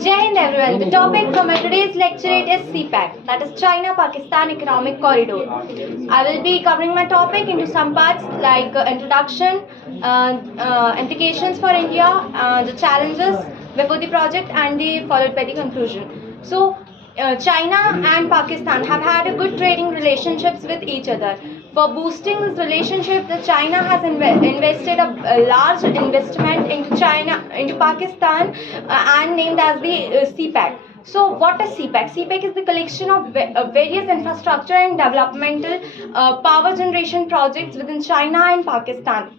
Jai Hind everyone. The topic for my today's lecture is CPEC, that is China-Pakistan Economic Corridor. I will be covering my topic into some parts like introduction, implications for India, the challenges before the project, and followed by the conclusion. So, China and Pakistan have had a good trading relationships with each other. For boosting this relationship, the China has invested a large investment into Pakistan and named as the CPEC. So, what is CPEC? CPEC is the collection of various infrastructure and developmental power generation projects within China and Pakistan.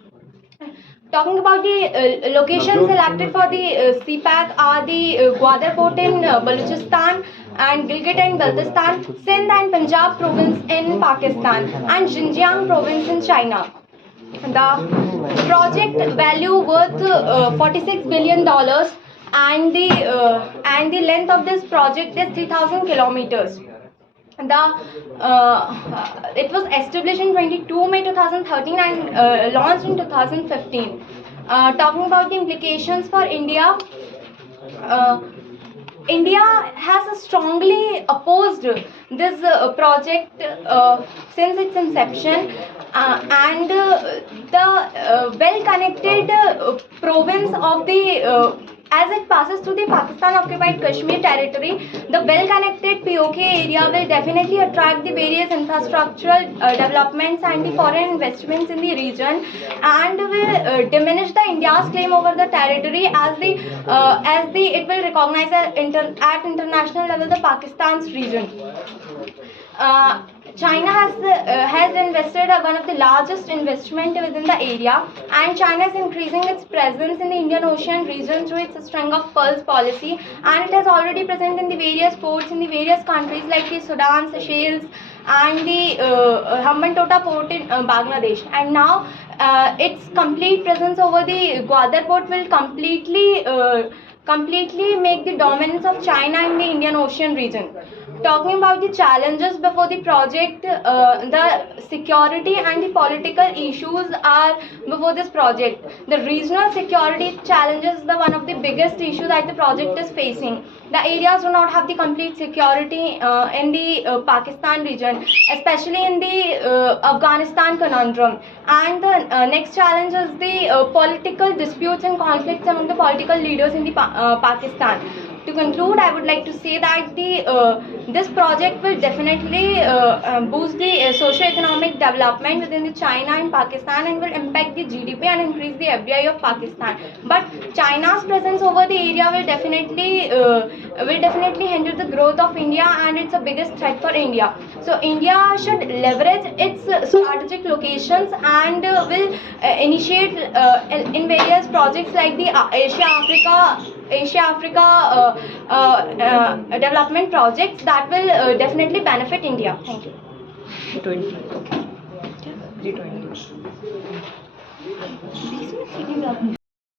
Talking about the locations selected for the CPAC are the Gwadar Port in Balochistan and Gilgit and Baltistan, Sindh and Punjab province in Pakistan, and Xinjiang province in China. The project value worth $46 billion, and the length of this project is 3,000 kilometers. It was established in 22 May 2013 and launched in 2015. Talking about the implications for India, uh, India has strongly opposed this project since its inception, and the well-connected province of the as it passes through the Pakistan occupied Kashmir territory, the well-connected POK area will definitely attract the various infrastructural developments and the foreign investments in the region, and will diminish the India's claim over the territory as the it will recognize at international level the Pakistan's region. China has invested one of the largest investment within the area, and China is increasing its presence in the Indian Ocean region through its string of pearls policy, and it is already present in the various ports in the various countries like the Sudan, Seychelles, and the Hambantota port in Bangladesh. And now its complete presence over the Gwadar port will completely make the dominance of China in the Indian Ocean region. Talking about the challenges before the project, the security and the political issues are before this project. The regional security challenges is the one of the biggest issues that the project is facing. The areas do not have the complete security in the Pakistan region, especially in the Afghanistan conundrum. And the next challenge is the political disputes and conflicts among the political leaders in the Pakistan. To conclude, I would like to say that this project will definitely boost the socio-economic development within the China and Pakistan, and will impact the GDP and increase the FDI of Pakistan. But China's presence over the area will definitely hinder the growth of India, and it's the biggest threat for India. So India should leverage its strategic locations and will initiate in various projects like the Asia Africa development projects that will definitely benefit India. Thank you. 320. Okay. 320.